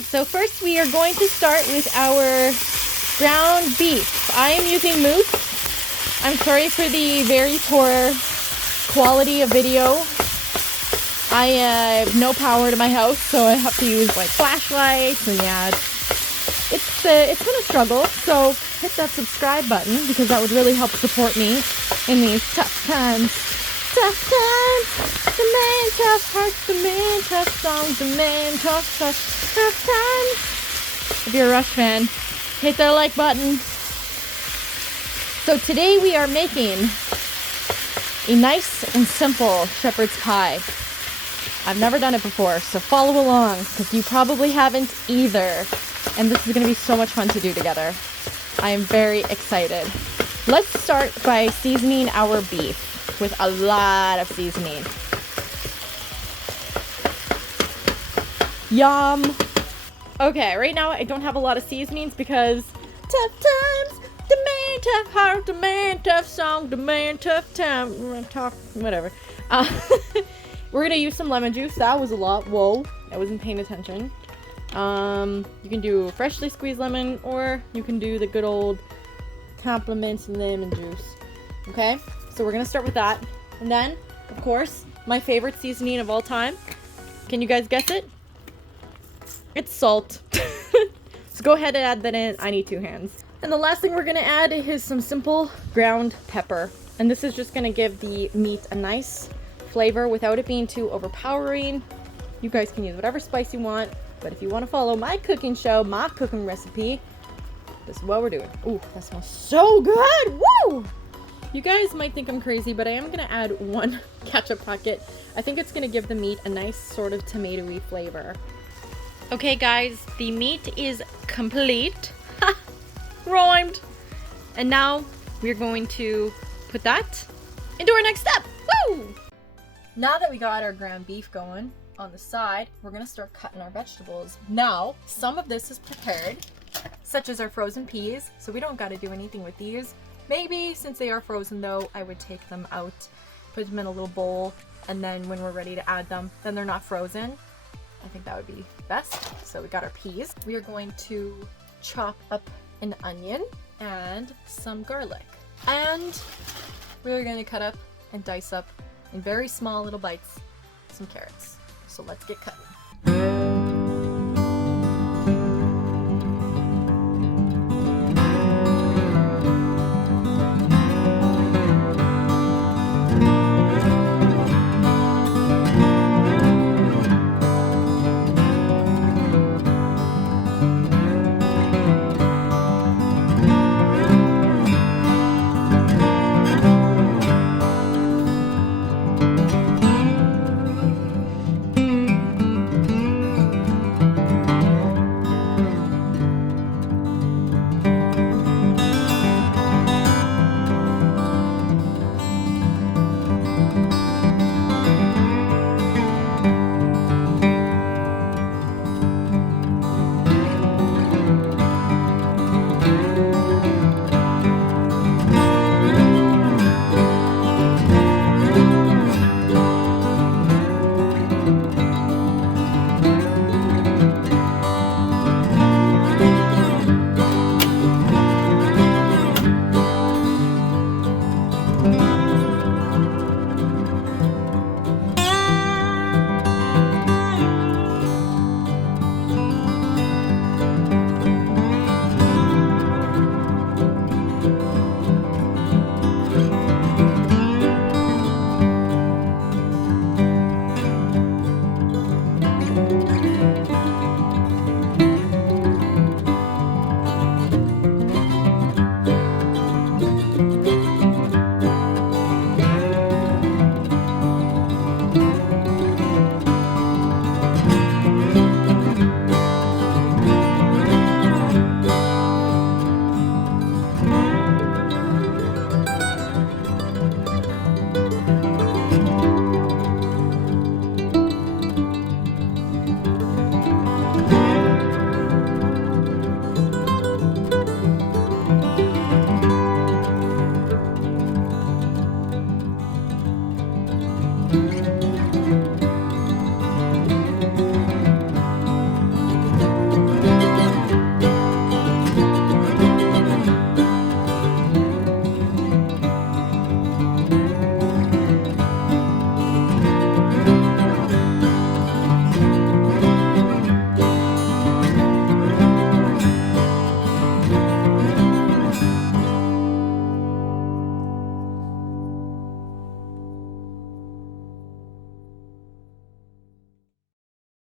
right, so first we are going to start with our ground beef. I am using moose. I'm sorry for the very poor quality of video. I have no power to my house, so I have to use like flashlights, and yeah, it's been a struggle. So hit that subscribe button because that would really help support me in these tough times. Tough times, the man, tough hearts, the man, tough songs, the man, tough times. If you're a Rush fan, hit that like button. So today we are making a nice and simple shepherd's pie. I've never done it before, so follow along because you probably haven't either. And this is going to be so much fun to do together. I am very excited. Let's start by seasoning our beef with a lot of seasoning. Yum! Okay, right now I don't have a lot of seasonings because tough times, the man, tough heart, the man, tough song, the man, tough time, talk, whatever. We're gonna use some lemon juice. That was a lot. Whoa, I wasn't paying attention. You can do freshly squeezed lemon, or you can do the good old Compliments lemon juice. Okay, so we're gonna start with that, and then, of course, my favorite seasoning of all time. Can you guys guess it? It's salt. So go ahead and add that in. I need 2 hands. And the last thing we're gonna add is some simple ground pepper, and this is just gonna give the meat a nice flavor without it being too overpowering. You guys can use whatever spice you want, but if you want to follow my cooking show, my cooking recipe, this is what we're doing. Ooh, that smells so good! Woo! You guys might think I'm crazy, but I am gonna add 1 ketchup packet. I think it's gonna give the meat a nice sort of tomatoey flavor. Okay guys, the meat is complete. Ha! Rhymed! And now we're going to put that into our next step. Woo! Now that we got our ground beef going on the side, we're gonna start cutting our vegetables. Now, some of this is prepared, such as our frozen peas, so we don't gotta do anything with these. Maybe, since they are frozen though, I would take them out, put them in a little bowl, and then when we're ready to add them, then they're not frozen. I think that would be best. So we got our peas. We are going to chop up an onion and some garlic. And we're gonna cut up and dice up in very small little bites some carrots. So let's get cutting.